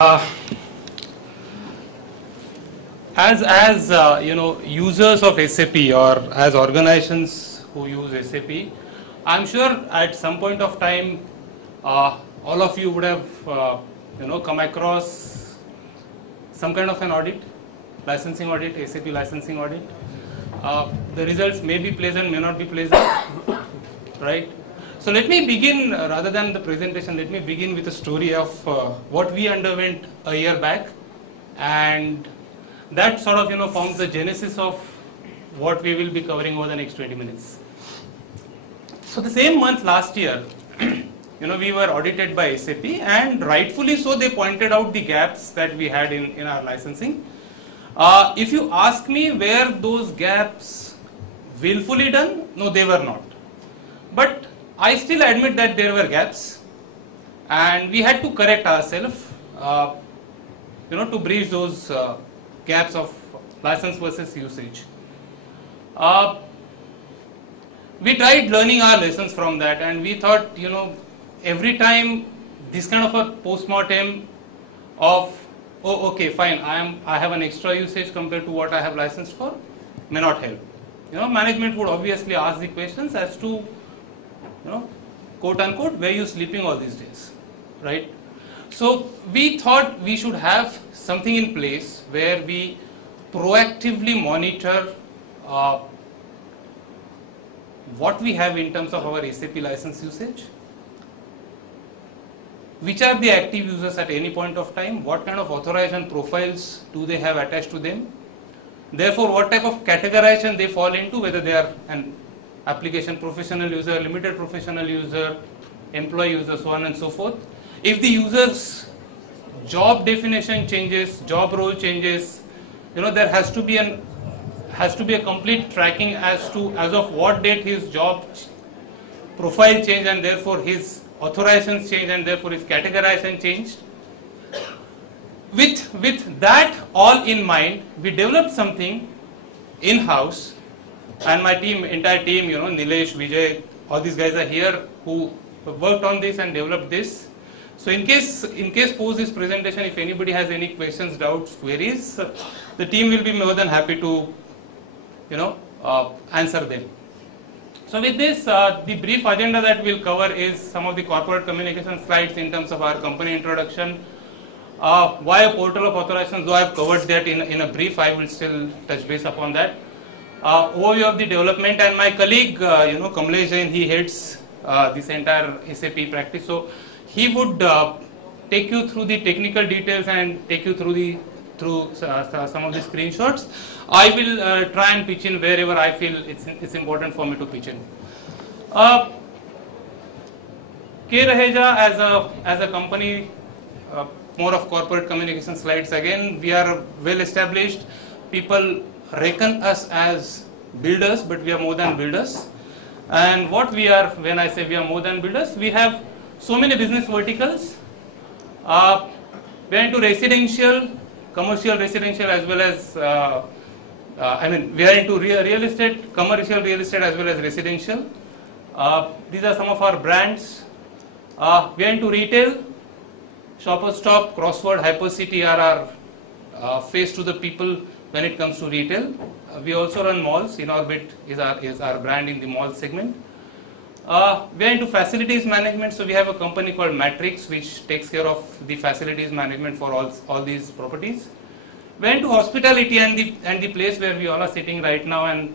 Uh, as users of SAP or as organizations who use SAP, I'm sure at some point of time, all of you would have come across some kind of an audit, licensing audit, SAP licensing audit. The results may be pleasant, may not be pleasant, right? So let me begin, rather than the presentation, let me begin with a story of what we underwent a year back, and that sort of forms the genesis of what we will be covering over the next 20 minutes. So the same month last year, we were audited by SAP, and rightfully so, they pointed out the gaps that we had in our licensing. If you ask me, were those gaps willfully done? No, they were not. But I still admit that there were gaps, and we had to correct ourselves, to bridge those gaps of license versus usage. We tried learning our lessons from that, and we thought, every time this kind of a post-mortem of, oh, okay, fine, I have an extra usage compared to what I have licensed for, may not help. Management would obviously ask the questions as to, quote unquote, where are you sleeping all these days, right? So we thought we should have something in place where we proactively monitor what we have in terms of our SAP license usage, which are the active users at any point of time, what kind of authorization profiles do they have attached to them, therefore what type of categorization they fall into, whether they are an application professional user, limited professional user, employee user, so on and so forth. If the user's job definition changes, job role changes, there has to be a complete tracking as of what date his job profile changed, and therefore his authorizations changed, and therefore his categorization changed. With that all in mind, we developed something in-house, and my entire team, Nilesh, Vijay, all these guys are here who worked on this and developed this. So in case post this presentation, if anybody has any questions, doubts, queries, the team will be more than happy to, answer them. So with this, the brief agenda that we'll cover is some of the corporate communication slides in terms of our company introduction. Why a portal of authorizations, though I've covered that in a brief, I will still touch base upon that. Overview of the development, and my colleague, Kamlesh Jain, he heads this entire SAP practice. So he would take you through the technical details and take you through some of the screenshots. I will try and pitch in wherever I feel it's important for me to pitch in. K Raheja as a company, more of corporate communication slides again. We are well established. People reckon us as builders, but we are more than builders. And what we are, when I say we are more than builders, we have so many business verticals. We are into residential, commercial residential, as well as, we are into real estate, commercial real estate as well as residential. These are some of our brands. We are into retail. Shoppers Stop, Crossword, Hypercity are our face to the people when it comes to retail. We also run malls. InOrbit is our brand in the mall segment. We are into facilities management, so we have a company called Matrix which takes care of the facilities management for all these properties. We are into hospitality, and the place where we all are sitting right now and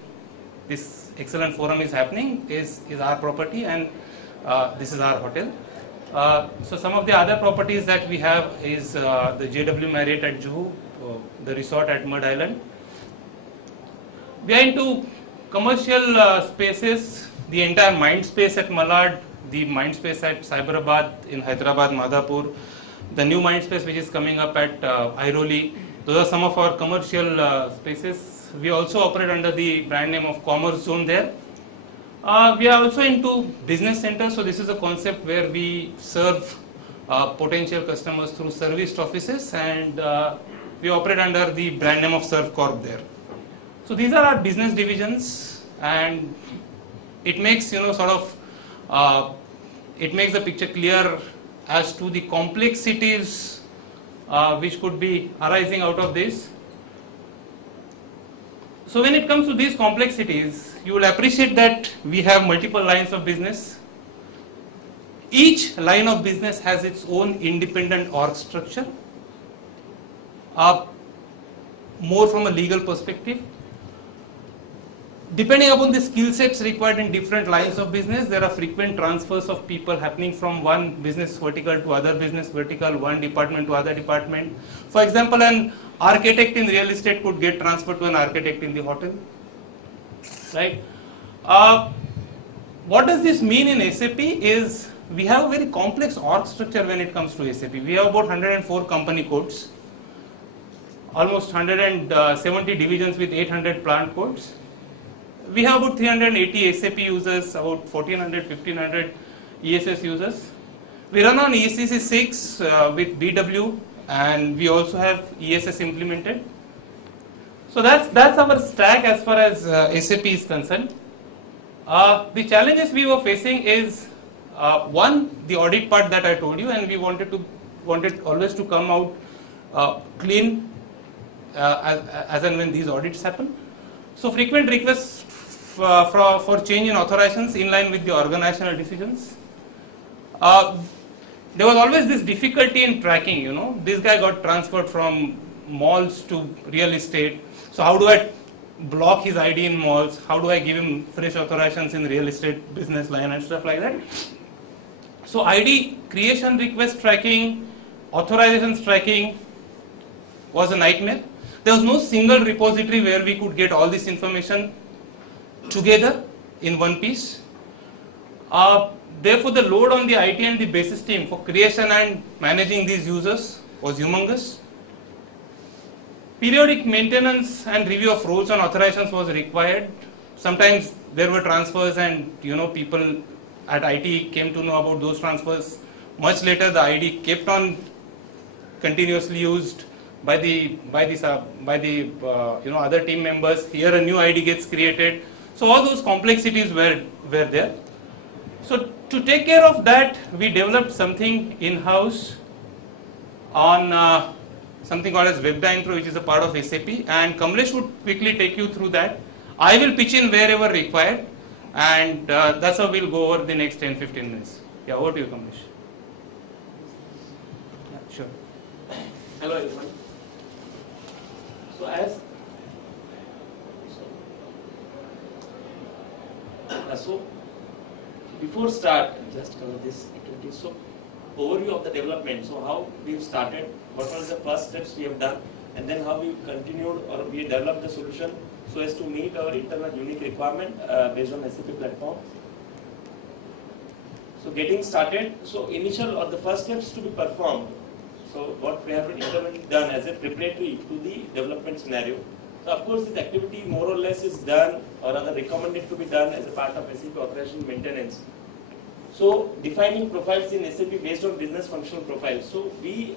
this excellent forum is happening is our property, and this is our hotel. So some of the other properties that we have is the JW Marriott at Juhu, the resort at Mud Island. We are into commercial spaces, the entire Mindspace at Malad, the Mindspace at Cyberabad in Hyderabad, Madhapur, the new Mindspace which is coming up at Airoli. Those are some of our commercial spaces. We also operate under the brand name of Commerce Zone there. We are also into business centers, so this is a concept where we serve potential customers through serviced offices, and we operate under the brand name of ServCorp there. So these are our business divisions, and it makes it makes the picture clear as to the complexities which could be arising out of this. So when it comes to these complexities, you will appreciate that we have multiple lines of business. Each line of business has its own independent org structure, more from a legal perspective. Depending upon the skill sets required in different lines of business, there are frequent transfers of people happening from one business vertical to other business vertical, one department to other department. For example, an architect in real estate could get transferred to an architect in the hotel, right? What does this mean in SAP is we have a very complex org structure when it comes to SAP. We have about 104 company codes, almost 170 divisions with 800 plant codes. We have about 380 SAP users, about 1400, 1500 ESS users. We run on ECC 6 with BW, and we also have ESS implemented. So that's our stack as far as SAP is concerned. The challenges we were facing is one, the audit part that I told you, and we wanted always to come out clean as and when these audits happen. So frequent requests for change in authorizations in line with the organizational decisions. There was always this difficulty in tracking, you know, this guy got transferred from malls to real estate. So how do I block his ID in malls? How do I give him fresh authorizations in real estate business line and stuff like that? So ID creation, request tracking, authorizations tracking was a nightmare. There was no single repository where we could get all this information together in one piece. Therefore, the load on the IT and the basis team for creation and managing these users was humongous. Periodic maintenance and review of roles and authorizations was required. Sometimes there were transfers, and you know, people at IT came to know about those transfers much later. The ID kept on continuously used by the other team members. Here a new ID gets created. So all those complexities were there. So to take care of that, we developed something in-house on something called as WebDynpro, which is a part of SAP, and Kamlesh would quickly take you through that. I will pitch in wherever required, and that's how we'll go over the next 10-15 minutes. Yeah, over to you, Kamlesh. Yeah, sure. Hello everyone. So before start, just cover this activity. So overview of the development. So how we've started, what were the first steps we have done, and then how we continued or we developed the solution so as to meet our internal unique requirement based on SAP platform. So getting started. So initial or the first steps to be performed. So what we have internally done as a preparatory to the development scenario. So of course this activity more or less is done or rather recommended to be done as a part of SAP authorization maintenance. So defining profiles in SAP based on business functional profiles. So we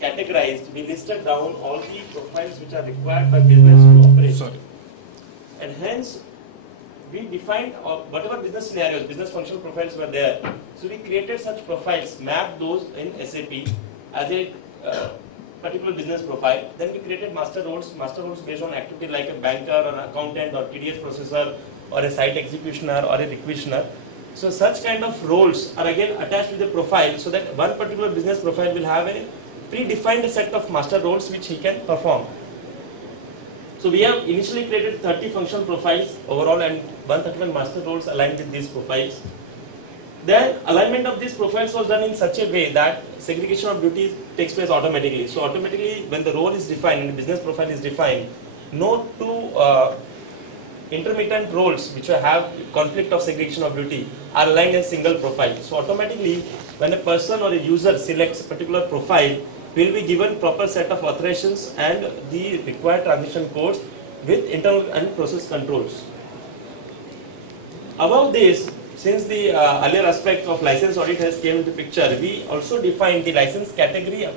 categorized, we listed down all the profiles which are required by business to operate. Sorry. And hence we defined whatever business scenarios, business functional profiles were there. So we created such profiles, mapped those in SAP as a particular business profile. Then we created master roles based on activity like a banker or an accountant or TDS processor or a site executioner or a requisitioner. So such kind of roles are again attached with the profile so that one particular business profile will have a predefined set of master roles which he can perform. So we have initially created 30 functional profiles overall and 131 master roles aligned with these profiles. Then alignment of these profiles was done in such a way that segregation of duties takes place automatically. So automatically when the role is defined and the business profile is defined, no two intermittent roles which have conflict of segregation of duty are aligned in single profile. So automatically when a person or a user selects a particular profile, will be given proper set of authorizations and the required transition codes with internal and process controls. Above this, since the earlier aspect of license audit has came into picture, we also defined the license category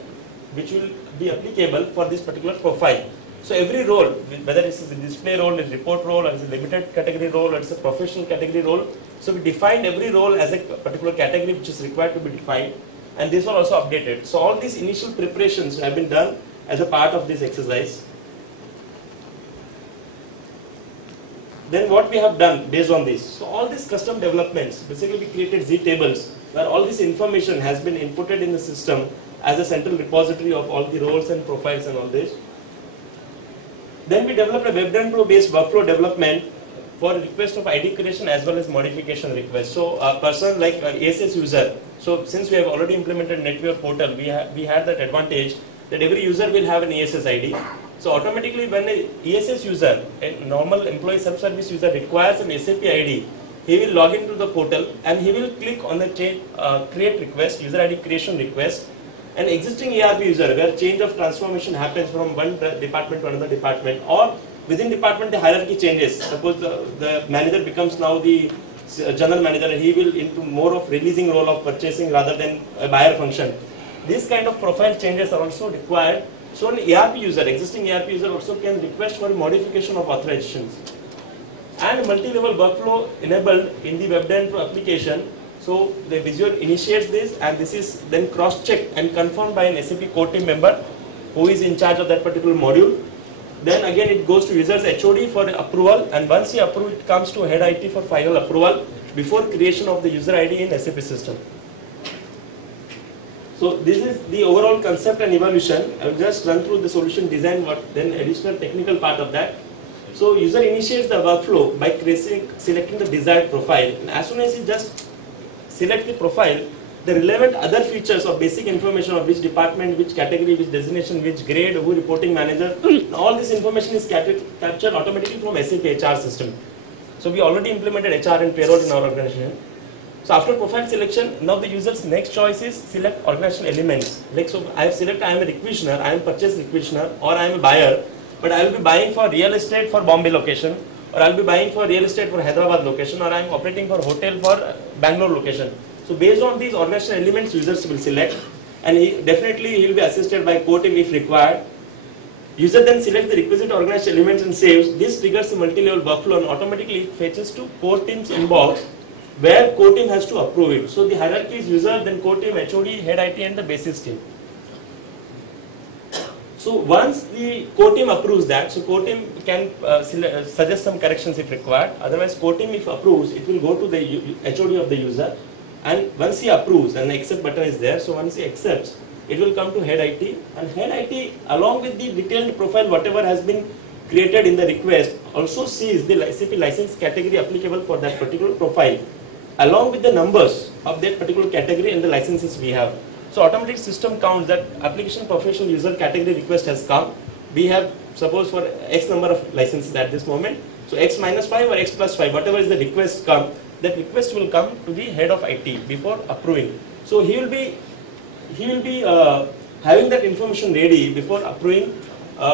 which will be applicable for this particular profile. So every role, whether it's a display role, a report role, or it's a limited category role, or it's a professional category role, so we defined every role as a particular category which is required to be defined. and these were also updated. So all these initial preparations have been done as a part of this exercise. Then what we have done based on this, so all these custom developments, basically we created Z tables where all this information has been inputted in the system as a central repository of all the roles and profiles and all this. Then we developed a WebDen based workflow development for request of ID creation as well as modification request. So a person like an ESS user, so since we have already implemented NetWeaver portal, we had that advantage that every user will have an ESS ID. So automatically when an ESS user, a normal employee self-service user requires an SAP ID, he will log into the portal and he will click on the create request, user ID creation request. An existing ERP user where change of transformation happens from one department to another department, or within department the hierarchy changes. Suppose the manager becomes now the general manager and he will into more of releasing role of purchasing rather than a buyer function. These kind of profile changes are also required. So an ERP user, existing ERP user also can request for modification of authorizations. And multi-level workflow enabled in the WebDen application. So the Visio initiates this, and this is then cross-checked and confirmed by an SAP core team member who is in charge of that particular module. Then again it goes to user's HOD for approval, and once he approves, it comes to head IT for final approval before creation of the user ID in SAP system. So this is the overall concept and evolution. I will just run through the solution design, then additional technical part of that. So user initiates the workflow by selecting the desired profile, and as soon as he just select the profile, the relevant other features of basic information of which department, which category, which designation, which grade, who reporting manager, all this information is captured automatically from SAP HR system. So we already implemented HR and payroll in our organization. So after profile selection, now the user's next choice is select organizational elements. Like, so I have selected I am a requisitioner, I am purchase requisitioner, or I am a buyer, but I will be buying for real estate for Bombay location, or I will be buying for real estate for Hyderabad location, or I am operating for hotel for Bangalore location. So based on these organizational elements, users will select, and he will be assisted by core team if required. User then selects the requisite organizational elements and saves. This triggers the multi-level workflow and automatically fetches to core team's inbox, where core team has to approve it. So the hierarchy is user, then core team, HOD, head IT, and the basis team. So once the core team approves that, so core team can suggest some corrections if required. Otherwise, core team if approves, it will go to the HOD of the user. And once he approves, and the accept button is there, so once he accepts, it will come to head IT. And head IT, along with the detailed profile, whatever has been created in the request, also sees the SAP license category applicable for that particular profile, along with the numbers of that particular category and the licenses we have. So automatic system counts that application professional user category request has come. We have, suppose for X number of licenses at this moment. So X minus 5 or X plus 5, whatever is the request come, that request will come to the head of IT before approving. So he will be having that information ready before approving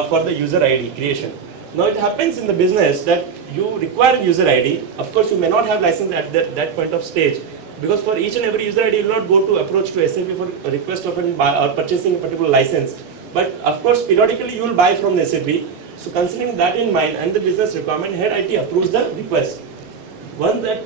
for the user ID creation. Now it happens in the business that you require user ID. Of course, you may not have license at that point of stage, because for each and every user ID, you will not go to approach to SAP for a request of or purchasing a particular license. But of course, periodically you will buy from the SAP. So considering that in mind and the business requirement, head IT approves the request. Once that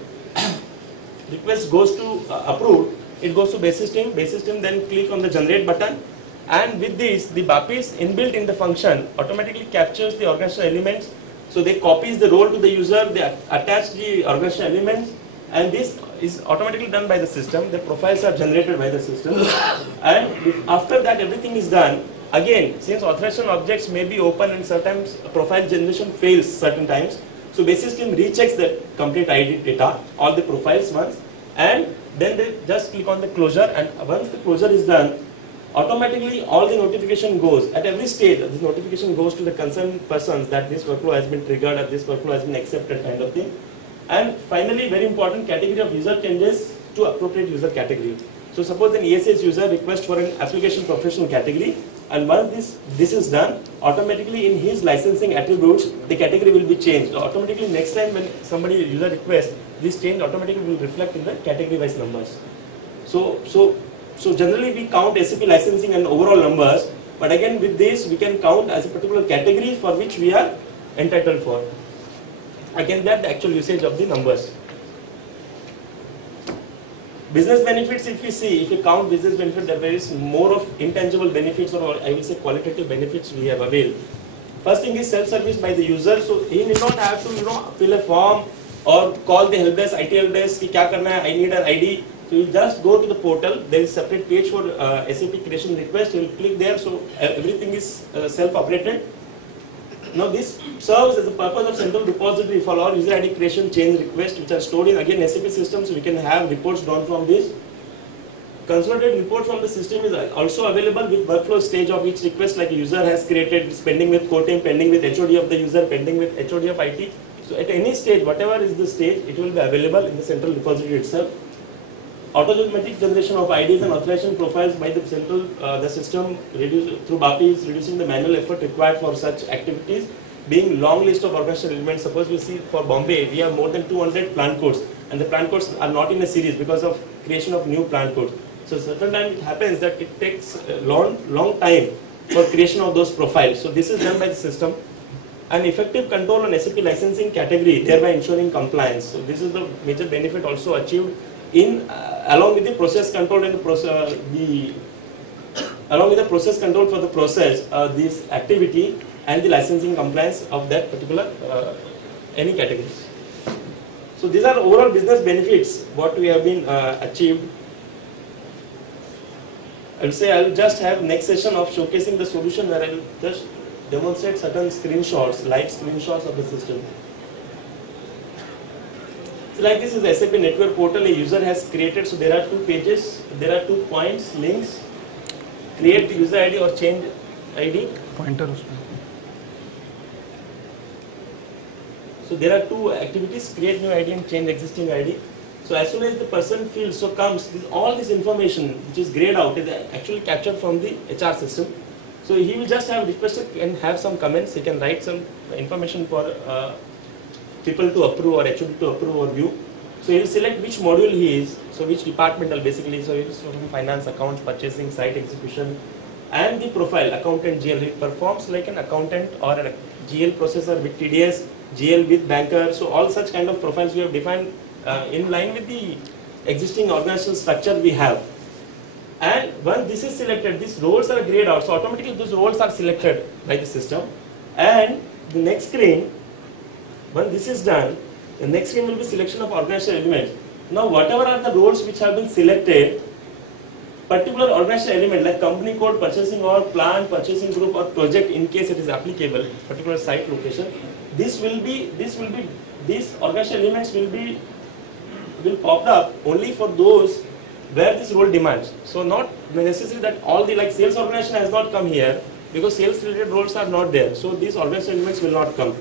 request goes to approved, it goes to basis team. Basis team then click on the generate button, and with this, the BAPIS inbuilt in the function automatically captures the organizational elements. So they copies the role to the user, they attach the organizational elements, and this is automatically done by the system. The profiles are generated by the system, and after that everything is done. Again, since authorization objects may be open and sometimes profile generation fails certain times, so basis team rechecks the complete ID data, all the profiles once, and then they just click on the closure, and once the closure is done, automatically all the notification goes, at every stage this notification goes to the concerned persons that this workflow has been triggered or this workflow has been accepted kind of thing. And finally, very important, category of user changes to appropriate user category. So suppose an ESS user requests for an application professional category, and once this is done, automatically in his licensing attributes, the category will be changed. So automatically next time when somebody user requests, this change automatically will reflect in the category wise numbers. So generally we count SAP licensing and overall numbers, but again with this we can count as a particular category for which we are entitled for. Again, that the actual usage of the numbers. Business benefits, if you count business benefit, there is more of intangible benefits, or I will say qualitative benefits we have availed. First thing is self-service by the user, so he need not have to fill a form or call the help desk, IT help desk, ki kya karna hai, I need an ID. So you just go to the portal, there is a separate page for SAP creation request, you will click there, so everything is self-operated. Now this serves as the purpose of central repository for all user ID creation change requests which are stored in again SAP system, so we can have reports drawn from this. Consolidated report from the system is also available with workflow stage of each request, like a user has created, it's pending with core team, pending with HOD of the user, pending with HOD of IT. So at any stage, whatever is the stage, it will be available in the central repository itself. Automatic generation of IDs and authorization profiles by the central, the system through BAPI is reducing the manual effort required for such activities. Being long list of organizational elements, suppose we see for Bombay, we have more than 200 plant codes, and the plant codes are not in a series because of creation of new plant codes. So certain time it happens that it takes a long time for creation of those profiles. So this is done by the system. And effective control on SAP licensing category, thereby ensuring compliance. So this is the major benefit also achieved in along with the process control and along with the process control for the process, this activity and the licensing compliance of that particular any categories. So these are overall business benefits what we have been achieved. I will say I will just have next session of showcasing the solution where I will just demonstrate certain screenshots, live screenshots of the system. So like this is the SAP network portal a user has created. So there are two pages, there are 2 points, links, create user ID or change ID. Pointer. So there are 2 activities, create new ID and change existing ID. So as soon as the person fills, so comes, all this information which is grayed out is actually captured from the HR system. So he will just have requested and have some comments, he can write some information for people to approve or HOD to approve or view. So he will select which module he is, so which departmental basically, so he is from finance, accounts, purchasing, site execution, and the profile, accountant GL. He performs like an accountant or a GL processor with TDS, GL with banker, so all such kind of profiles we have defined in line with the existing organizational structure we have. And once this is selected, these roles are grayed out, so automatically those roles are selected by the system. And the next screen, when this is done, the next screen will be selection of organizational elements. Now whatever are the roles which have been selected, particular organizational element like company code, purchasing org, plant, purchasing group or project in case it is applicable, particular site location, these organizational elements will pop up only for those where this role demands. So not necessary that all the like sales organization has not come here because sales related roles are not there. So these organizational elements will not come.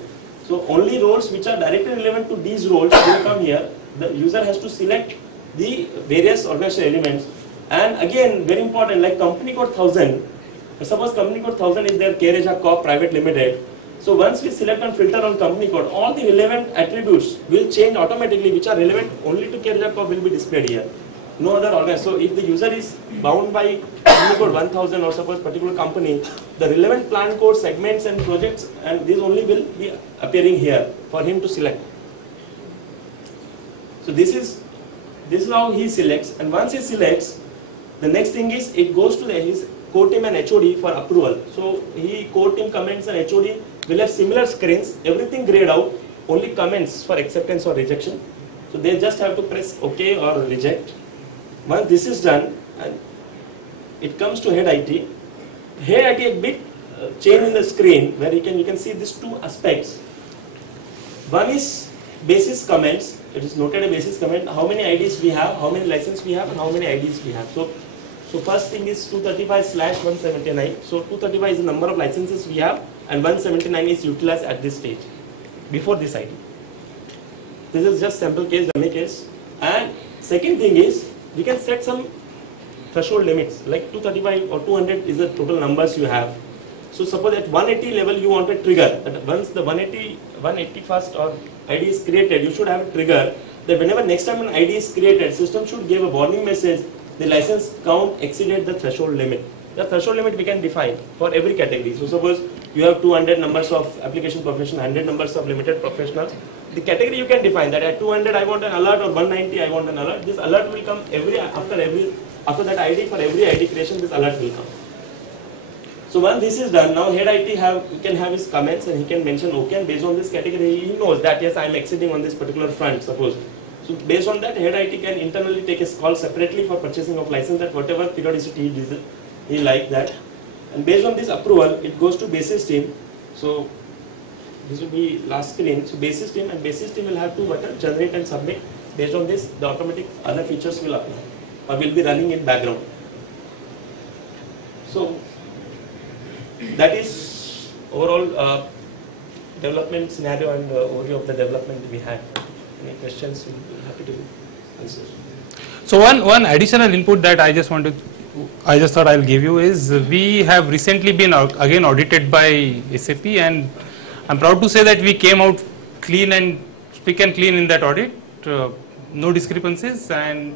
So only roles which are directly relevant to these roles will come here. The user has to select the various organizational elements. And again, very important, like company code 1000. Suppose company code 1000 is there, K-Reja Corp Private Limited. So once we select and filter on company code, all the relevant attributes will change automatically, which are relevant only to K-Reja Corp will be displayed here. No other organization. So if the user is bound by company code 1000 or suppose particular company, the relevant plan code segments and projects and these only will be appearing here for him to select. So this is how he selects, and once he selects, the next thing is it goes to his core team and HOD for approval. So core team comments and HOD will have similar screens, everything grayed out, only comments for acceptance or rejection. So they just have to press OK or reject. Once this is done, and it comes to head IT. Head IT a bit change in the screen where you can see these 2 aspects. One is basis comments. It is noted a basis comment, how many IDs we have, how many licenses we have, and how many IDs we have. So first thing is 235/179. So 235 is the number of licenses we have, and 179 is utilized at this stage, before this ID. This is just sample case, dummy case. And second thing is, we can set some threshold limits, like 235 or 200 is the total numbers you have. So suppose at 180 level you want a trigger, that once the 180 first or ID is created, you should have a trigger that whenever next time an ID is created, system should give a warning message, the license count exceeded the threshold limit. The threshold limit we can define for every category. So suppose you have 200 numbers of application professional, 100 numbers of limited professionals. the category you can define that at 200 I want an alert or 190 I want an alert. This alert will come after that ID, for every ID creation this alert will come. So once this is done, now head IT can have his comments and he can mention okay, and based on this category he knows that yes, I am exceeding on this particular front, suppose. So based on that, head IT can internally take a call separately for purchasing of license at whatever periodicity he like that. And based on this approval, it goes to basis team. So this will be last screen. So basis team will have to generate and submit. Based on this, the automatic other features will apply or will be running in background. So that is overall development scenario and overview of the development we had. Any questions? We'll be happy to answer. So one additional input that I just thought I'll give you is we have recently been again audited by SAP, and I'm proud to say that we came out clean and spick and clean in that audit. No discrepancies, and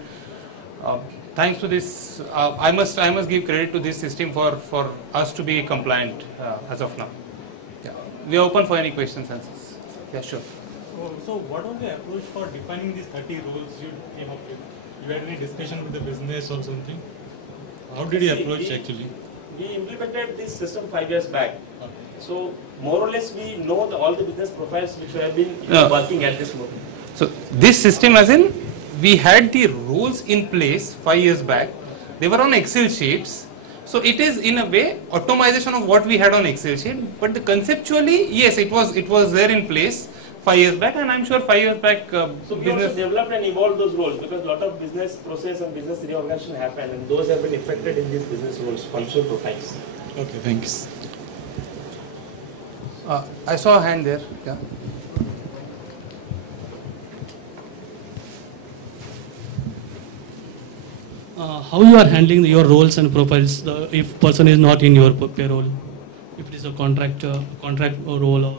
thanks to this, I must give credit to this system for us to be compliant as of now. Yeah. We are open for any questions, answers. Yeah, sure. So what was the approach for defining these 30 roles you came up with? You had any discussion with the business or something? How did you approach actually? We implemented this system 5 years back. Okay. So more or less we know all the business profiles which we have been working at this moment. So this system, as in, we had the rules in place 5 years back. They were on Excel sheets. So it is in a way automation of what we had on Excel sheet. But conceptually, yes, it was there in place 5 years back, and I'm sure 5 years back. So we also developed and evolved those roles because a lot of business process and business reorganization happened, and those have been affected in these business roles, functional profiles. Okay, thanks. I saw a hand there. Yeah. How you are handling your roles and profiles if person is not in your payroll, if it is a contract role, or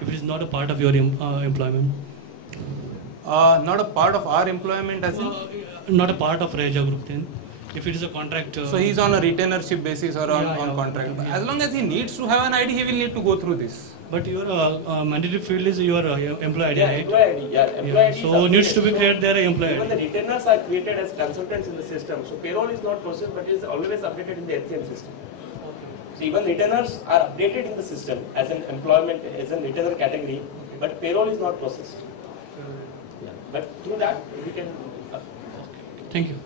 if it is not a part of your employment? Not a part of our employment, as in? Not a part of Reja Group then. If it is a contract. So he's on a retainership basis or on contract. Yeah. As long as he needs to have an ID, he will need to go through this. But your mandatory field is your employee ID, right? Employee ID. Yeah, employee ID. So needs to be created there, employee Even ID. the retainers are created as consultants in the system. So payroll is not processed, but is always updated in the HCM system. So even retainers are updated in the system as an employment, as a retainer category, but payroll is not processed. Yeah. But through that, we can. Thank you.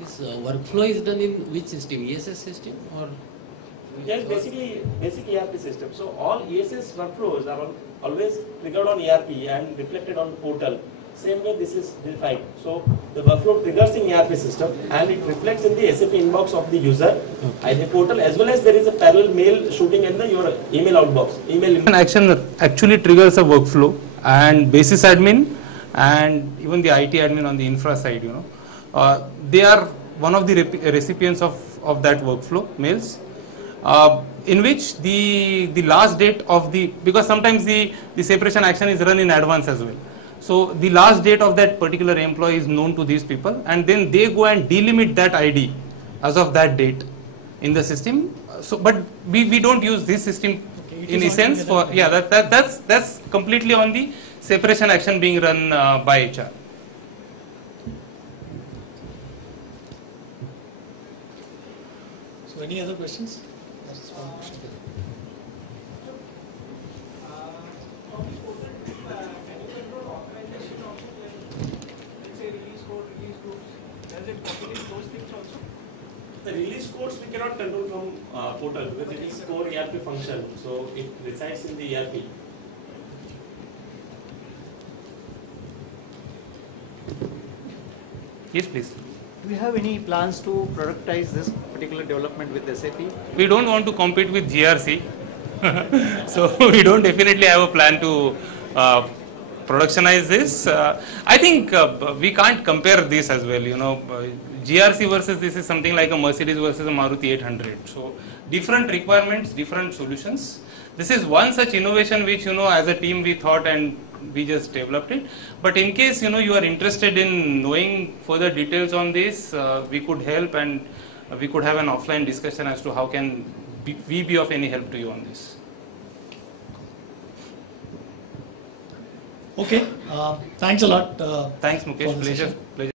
This workflow is done in which system? ESS system or? Yes, basic ERP system. So all ESS workflows are always triggered on ERP and reflected on the portal. Same way this is defined. So the workflow triggers in ERP system and it reflects in the SAP inbox of the user at the portal, as well as there is a parallel mail shooting in your email outbox. An action actually triggers a workflow, and basis admin and even the IT admin on the infra side, they are one of the recipients of that workflow mails. In which the last date of because sometimes the separation action is run in advance as well. So the last date of that particular employee is known to these people, and then they go and delimit that ID as of that date in the system. So, but we don't use this system in essence for, that's completely on the separation action being run by HR. So any other questions? The release codes we cannot control from portal because it is core ERP function, so it resides in the ERP. Yes, please. Do you have any plans to productize this particular development with SAP? We don't want to compete with GRC, so we don't definitely have a plan to productionize this. I think we can't compare this as well. GRC versus this is something like a Mercedes versus a Maruti 800. So different requirements, different solutions. This is one such innovation which as a team we thought and we just developed it. But in case you are interested in knowing further details on this, we could help, and we could have an offline discussion as to how can we be of any help to you on this. Okay, thanks a lot. Thanks, for Mukesh. the Pleasure. session. Pleasure.